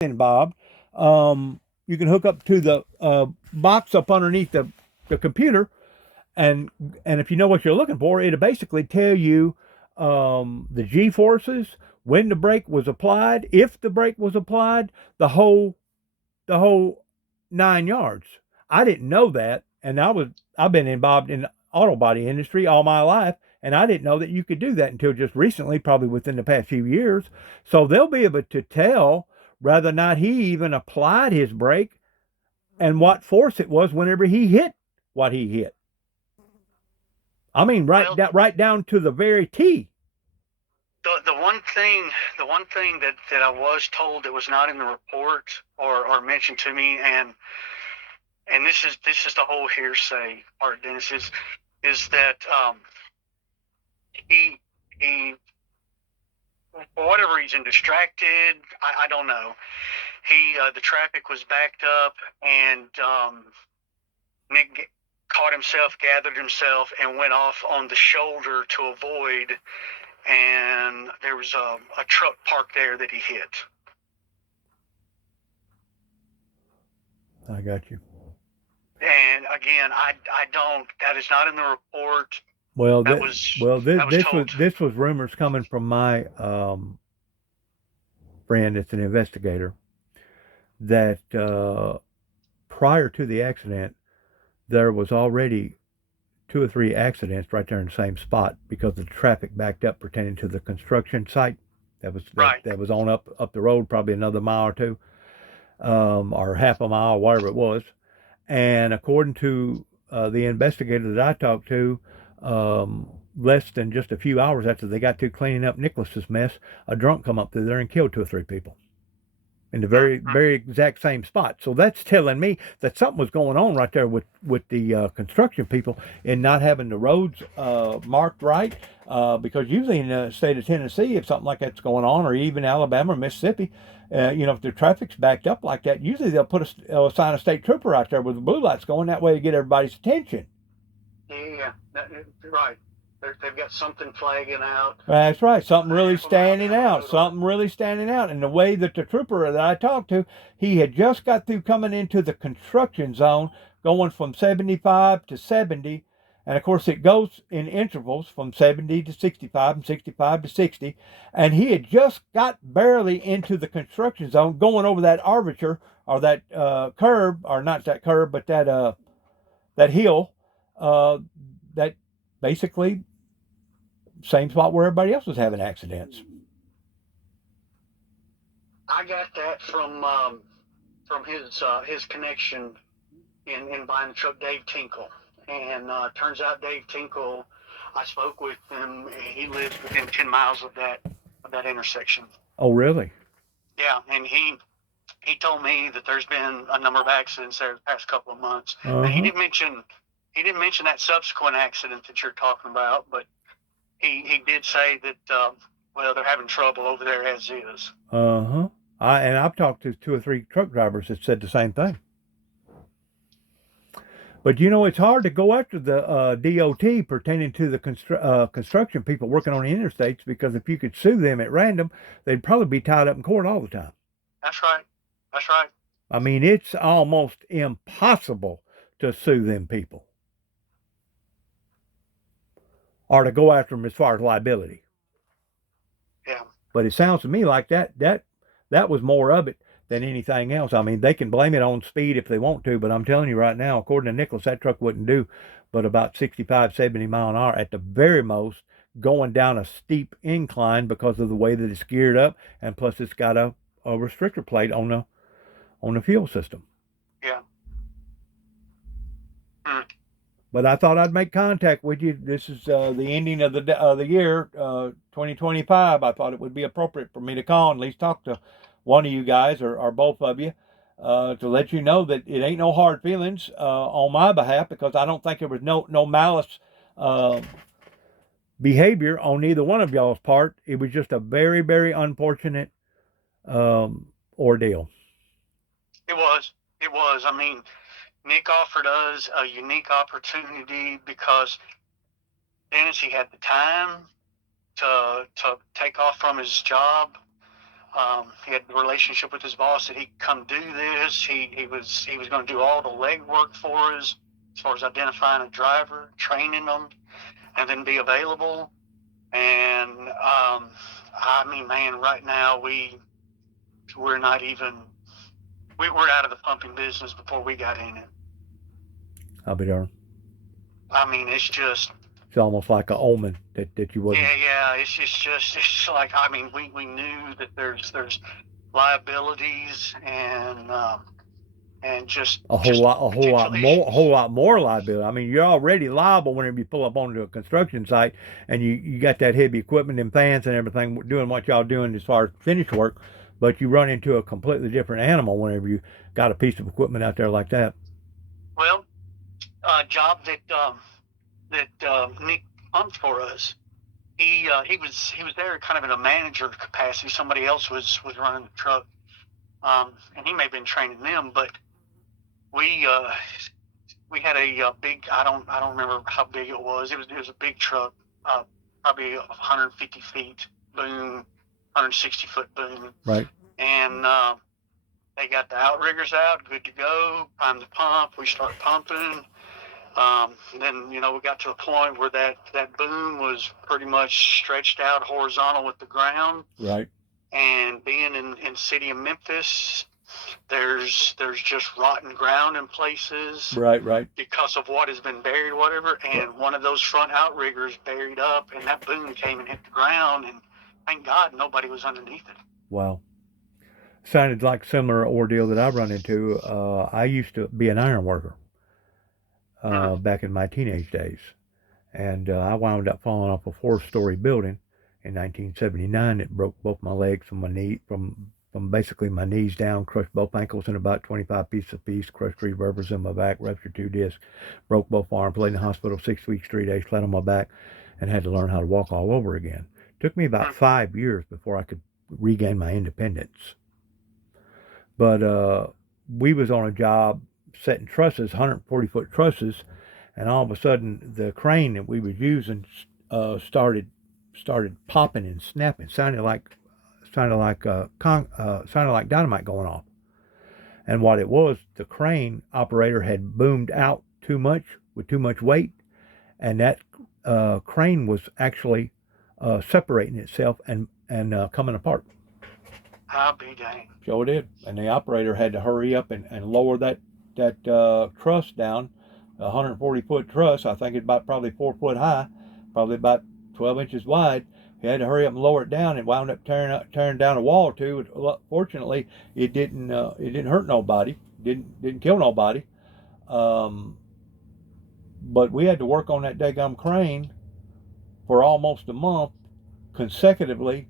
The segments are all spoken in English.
Bob. You can hook up to the box up underneath the computer, and if you know what you're looking for, it'll basically tell you the G forces, when the brake was applied, if the brake was applied, the whole 9 yards. I didn't know that, and I've been involved in the auto body industry all my life, and I didn't know that you could do that until just recently, probably within the past few years. So they'll be able to tell whether or not he even applied his brake and what force it was whenever he hit what he hit. I mean, Well, right down to the very T. the one thing that I was told that was not in the report or mentioned to me, and this is the whole hearsay part, Dennis, is that he he for whatever reason distracted. I don't know. He The traffic was backed up, and Nick caught himself, gathered himself, and went off on the shoulder to avoid. And there was a truck parked there that he hit. I got you. And again, I don't. That is not in the report. Well, That was this that was told. this was rumors coming from my friend. It's an investigator that prior to the accident, there was already two or three accidents right there in the same spot because the traffic backed up pertaining to the construction site Right. that was on up the road, probably another mile or two, or half a mile, whatever it was. And according to the investigator that I talked to, less than just a few hours after they got to cleaning up Nicholas's mess, a drunk come up through there and killed two or three people in the very Mm-hmm. very exact same spot. So that's telling me that something was going on right there with the construction people in not having the roads marked right. Because usually in the state of Tennessee, if something like that's going on, or even Alabama or Mississippi, if the traffic's backed up like that, usually they'll assign a state trooper out there with the blue lights going that way to get everybody's attention. Yeah, right. They've got something flagging out That's right. Something a really half a mile standing down the out. road on it. Something really standing out. And the way that the trooper that I talked to, he had just got through coming into the construction zone, going from 75 to 70. And of course, it goes in intervals from 70 to 65 and 65 to 60. And he had just got barely into the construction zone, going over that armature or that curb, or not that curb, but that hill, uh, that basically same spot where everybody else was having accidents. I got that from his connection in buying the truck, Dave Tinkle. And turns out Dave Tinkle, I spoke with him. He lives within 10 miles of that intersection. Oh, really? Yeah, and he told me that there's been a number of accidents there the past couple of months. Uh Now huh. he didn't mention that subsequent accident that you're talking about, but he did say that well, they're having trouble over there as is. Uh huh. I've talked to two or three truck drivers that said the same thing. But it's hard to go after the DOT pertaining to the construction people working on the interstates, because if you could sue them at random, they'd probably be tied up in court all the time. That's right. That's right. I mean, it's almost impossible to sue them people or to go after them as far as liability. Yeah. But it sounds to me like that was more of it than anything else. I mean, they can blame it on speed if they want to, but I'm telling you right now, according to Nicholas, that truck wouldn't do but about 65, 70 mile an hour at the very most, going down a steep incline because of the way that it's geared up, and plus it's got a restrictor plate on the fuel system. Yeah. Mm. But I thought I'd make contact with you. This is the ending of the year, 2025. I thought it would be appropriate for me to call and at least talk to one of you guys, or both of you, to let you know that it ain't no hard feelings on my behalf, because I don't think there was no malice uh, behavior on either one of y'all's part. It was just a very, very unfortunate ordeal. It was. It was. I mean, Nick offered us a unique opportunity because Dennis, he had the time to take off from his job. He had a relationship with his boss that he could come do this. He was going to do all the legwork for us as far as identifying a driver, training them, and then be available. And I mean, man, right now we're not even we were out of the pumping business before we got in it. I'll be darned. I mean, it's just It's almost like an omen that you wasn't. yeah. It's like, I mean, we knew that there's liabilities and just A whole lot more liability. I mean, you're already liable whenever you pull up onto a construction site and you got that heavy equipment and fans and everything doing what y'all doing as far as finish work, but you run into a completely different animal whenever you got a piece of equipment out there like that. Well, a job that Nick pumped for us. He was there kind of in a manager capacity. Somebody else was running the truck, and he may have been training them. But we had a big, I don't remember how big it was. It was a big truck, probably 150 feet boom, 160-foot boom. Right. And they got the outriggers out, good to go. Time to pump. We start pumping. Then, we got to a point where that boom was pretty much stretched out horizontal with the ground. Right. And being in city of Memphis, there's just rotten ground in places. Right. Because of what has been buried, whatever. And one of those front outriggers buried up, and that boom came and hit the ground, and thank God nobody was underneath it. Wow. Sounded like a similar ordeal that I run into. I used to be an iron worker. Back in my teenage days. And I wound up falling off a 4-story building in 1979. It broke both my legs from my knee, from basically my knees down, crushed both ankles in about 25 pieces apiece, crushed 3 vertebrae in my back, ruptured 2 discs, broke both arms, laid in the hospital 6 weeks, 3 days, flat on my back, and had to learn how to walk all over again. Took me about 5 years before I could regain my independence. But we was on a job setting trusses, 140-foot trusses, and all of a sudden the crane that we was using started popping and snapping, sounded like dynamite going off. And what it was, the crane operator had boomed out too much with too much weight, and that crane was actually separating itself and coming apart. I'll be dang. So it did, and the operator had to hurry up and lower that truss down, a 140-foot truss. I think it's about probably 4 foot high, probably about 12 inches wide. He had to hurry up and lower it down, and wound up tearing down a wall too. Fortunately, it didn't hurt nobody, didn't kill nobody. But we had to work on that daggum crane for almost a month consecutively,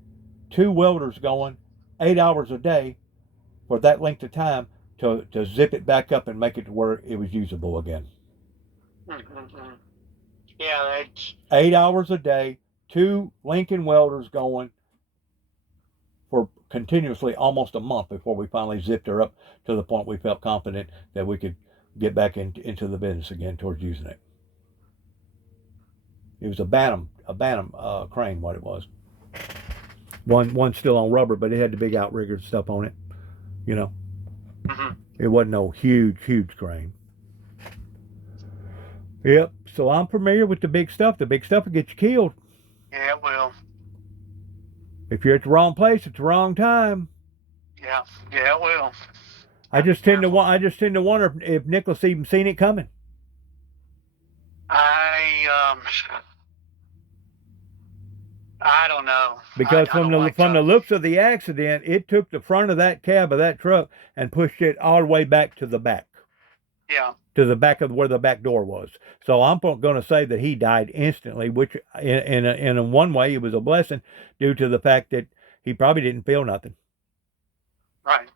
2 welders going 8 hours a day for that length of time to zip it back up and make it to where it was usable again. Mm-hmm. Yeah, that's 8 hours a day, 2 Lincoln welders going for continuously almost a month before we finally zipped her up to the point we felt confident that we could get back into the business again towards using it. It was a Bantam crane, what it was. One still on rubber, but it had the big outrigger stuff on it, Mm-hmm. It wasn't no huge crane. Yep. So I'm familiar with the big stuff. The big stuff will get you killed. Yeah, it will. If you're at the wrong place at the wrong time. Yeah, it will. I just tend to wonder if Nicholas even seen it coming. I don't know. Because from the looks of the accident, it took the front of that cab of that truck and pushed it all the way back to the back. Yeah. To the back of where the back door was. So I'm going to say that he died instantly, which in one way it was a blessing due to the fact that he probably didn't feel nothing. Right.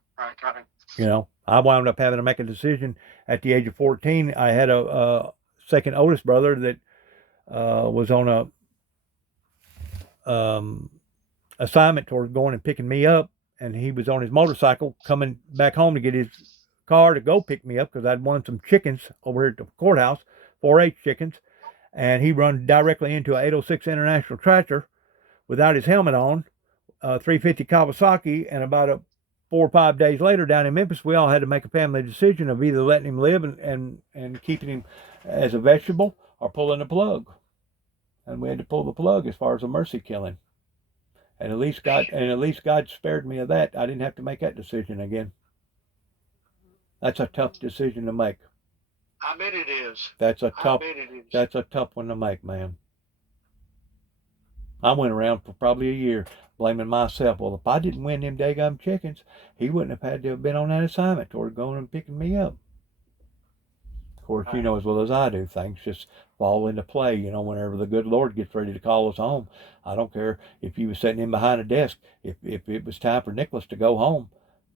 I wound up having to make a decision at the age of 14. I had a second oldest brother that was on a assignment towards going and picking me up, and he was on his motorcycle coming back home to get his car to go pick me up because I'd won some chickens over here at the courthouse, 4-H chickens, and he run directly into an 806 International tractor without his helmet on, 350 Kawasaki, and about 4 or 5 days later down in Memphis, we all had to make a family decision of either letting him live and keeping him as a vegetable or pulling the plug. And we had to pull the plug as far as a mercy killing. And at least God spared me of that. I didn't have to make that decision again. That's a tough decision to make. I bet it is. That's a I bet it is. That's a tough one to make, man. I went around for probably a year blaming myself. Well, if I didn't win them daggum chickens, he wouldn't have had to have been on that assignment toward going and picking me up. Of course, you know as well as I do, things just fall into play, you know, whenever the good Lord gets ready to call us home. I don't care if you was sitting in behind a desk. If it was time for Nicholas to go home,